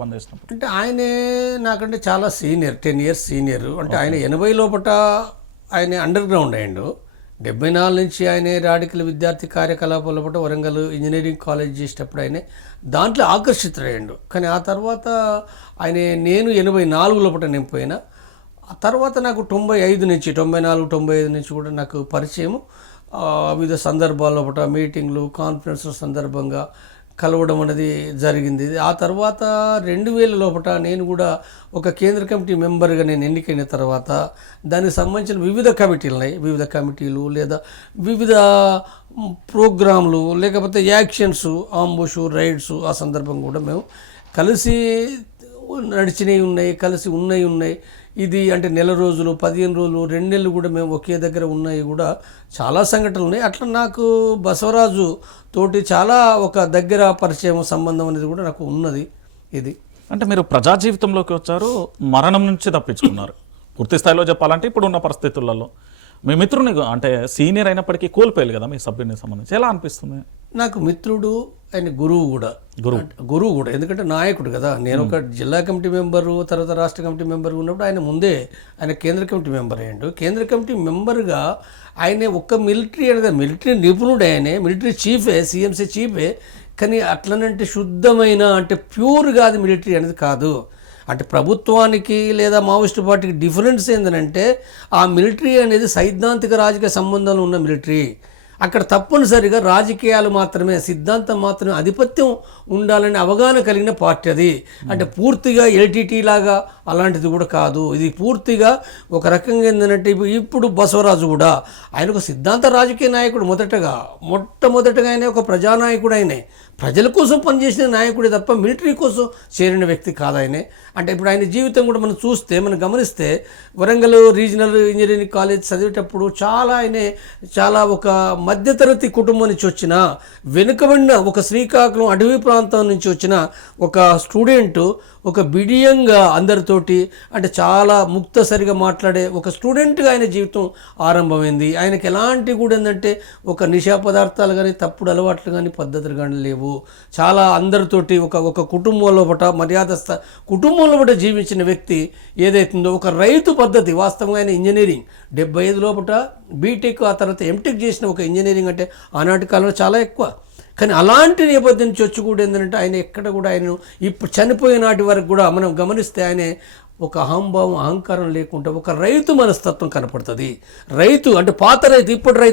పనిచేసినప్పుడు అంటే ఆయనే నాకంటే చాలా సీనియర్ టెన్ ఇయర్స్ సీనియర్. అంటే ఆయన ఎనభై లోపట ఆయన అండర్ గ్రౌండ్ అయ్యిండు. డెబ్బై నాలుగు నుంచి ఆయన రాడికల్ విద్యార్థి కార్యకలాపాల లోపల వరంగల్ ఇంజనీరింగ్ కాలేజ్ చేసేటప్పుడు ఆయన దాంట్లో ఆకర్షితుడయ్యాడు. కానీ ఆ తర్వాత ఆయన నేను ఎనభై నాలుగు లోపల నేను పోయినా. ఆ తర్వాత నాకు తొంభై ఐదు నుంచి తొంభై నాలుగు తొంభై ఐదు నుంచి కూడా నాకు పరిచయం వివిధ సందర్భాల లోపల మీటింగ్లు కాన్ఫరెన్స్ల సందర్భంగా కలవడం అనేది జరిగింది. ఆ తర్వాత రెండు వేల లోపల నేను కూడా ఒక కేంద్ర కమిటీ మెంబర్గా నేను ఎన్నికైన తర్వాత దానికి సంబంధించిన వివిధ కమిటీలు ఉన్నాయి వివిధ కమిటీలు లేదా వివిధ ప్రోగ్రాంలు లేకపోతే యాక్షన్స్ ఆంబుషు రైడ్స్ ఆ సందర్భం కూడా మేము కలిసి నడిచినవి ఉన్నాయి కలిసి ఉన్నాయి ఉన్నాయి. ఇది అంటే నెల రోజులు పదిహేను రోజులు రెండు నెలలు కూడా మేము ఒకే దగ్గర ఉన్నాయి కూడా చాలా సంఘటనలు ఉన్నాయి. అట్లా నాకు బసవరాజు తోటి చాలా ఒక దగ్గర పరిచయం సంబంధం అనేది కూడా నాకు ఉన్నది ఇది. అంటే మీరు ప్రజా జీవితంలోకి వచ్చారు మరణం నుంచి తప్పించుకున్నారు. పూర్తి స్థాయిలో చెప్పాలంటే ఇప్పుడు ఉన్న పరిస్థితులలో. మీ మిత్రుని అంటే సీనియర్ అయినప్పటికీ కోల్పోయారు కదా మీ సభ్యుని సంబంధించి. ఎలా అనిపిస్తుంది? నాకు మిత్రుడు ఆయన గురువు కూడా. గురువు. గురువు కూడా. ఎందుకంటే నాయకుడు కదా. నేను ఒక జిల్లా కమిటీ మెంబరు తర్వాత రాష్ట్ర కమిటీ మెంబర్ ఉన్నప్పుడు ఆయన ముందే ఆయన కేంద్ర కమిటీ మెంబర్ అయ్యాడు. కేంద్ర కమిటీ మెంబర్గా ఆయన ఒక్క మిలిటరీ అనేది మిలిటరీ నిపుణుడు ఆయనే. మిలిటరీ చీఫే సిఎంసీ చీఫే. కానీ అట్లనంటే శుద్ధమైన అంటే ప్యూర్గా అది మిలిటరీ అనేది కాదు. అంటే ప్రభుత్వానికి లేదా మావోయిస్టు పార్టీకి డిఫరెన్స్ ఏంటంటే ఆ మిలిటరీ అనేది సైద్ధాంతిక రాజకీయ సంబంధాలు ఉన్న మిలిటరీ. అక్కడ తప్పనిసరిగా రాజకీయాలు మాత్రమే సిద్ధాంతం మాత్రమే ఆధిపత్యం ఉండాలనే అవగాహన కలిగిన పార్టీ అది. అంటే పూర్తిగా ఎల్టీటీ లాగా అలాంటిది కూడా కాదు. ఇది పూర్తిగా ఒక రకంగా ఏంటంటే ఇప్పుడు ఇప్పుడు బసవరాజు కూడా ఆయన ఒక సిద్ధాంత రాజకీయ నాయకుడు మొదటగా. మొట్టమొదటగా ఆయన ఒక ప్రజానాయకుడు ఆయనే. ప్రజల కోసం పనిచేసిన నాయకుడే తప్ప మిలిటరీ కోసం చేరిన వ్యక్తి కాదు ఆయనే. అంటే ఇప్పుడు ఆయన జీవితం కూడా మనం చూస్తే మనం గమనిస్తే వరంగల్ రీజనల్ ఇంజనీరింగ్ కాలేజ్ చదివేటప్పుడు చాలా ఆయనే చాలా ఒక మధ్యతరగతి కుటుంబం నుంచి వచ్చిన వెనుకబడిన ఒక శ్రీకాకుళం అడవి ప్రాంతం నుంచి వచ్చిన ఒక స్టూడెంట్ ఒక బిడియంగా అందరితోటి అంటే చాలా ముక్తసరిగా మాట్లాడే ఒక స్టూడెంట్గా ఆయన జీవితం ఆరంభమైంది. ఆయనకి ఎలాంటి కూడా ఏంటంటే ఒక నిషా పదార్థాలు కానీ తప్పుడు అలవాట్లు కానీ పద్ధతులు కానీ లేవు. చాలా అందరితోటి ఒక ఒక కుటుంబంలో పట మర్యాదస్థ కుటుంబంలో పట జీవించిన వ్యక్తి ఏదైతుందో ఒక రైతు పద్ధతి వాస్తవంగా ఆయన ఇంజనీరింగ్. డెబ్బై ఐదు లోపల బీటెక్ ఆ తర్వాత ఎంటెక్ చేసిన ఒక ఇంజనీరింగ్ అంటే ఆనాటి కాలంలో చాలా ఎక్కువ. కానీ అలాంటి నేపథ్యం నుంచి వచ్చి కూడా ఏంటంటే ఆయన ఎక్కడ కూడా ఆయన ఇప్పుడు చనిపోయే నాటి వరకు కూడా మనం గమనిస్తే ఆయన ఒక అహంభావం అహంకారం లేకుండా ఒక రైతు మనస్తత్వం కనపడుతుంది. రైతు అంటే పాత రైతు ఇప్పుడు రైతు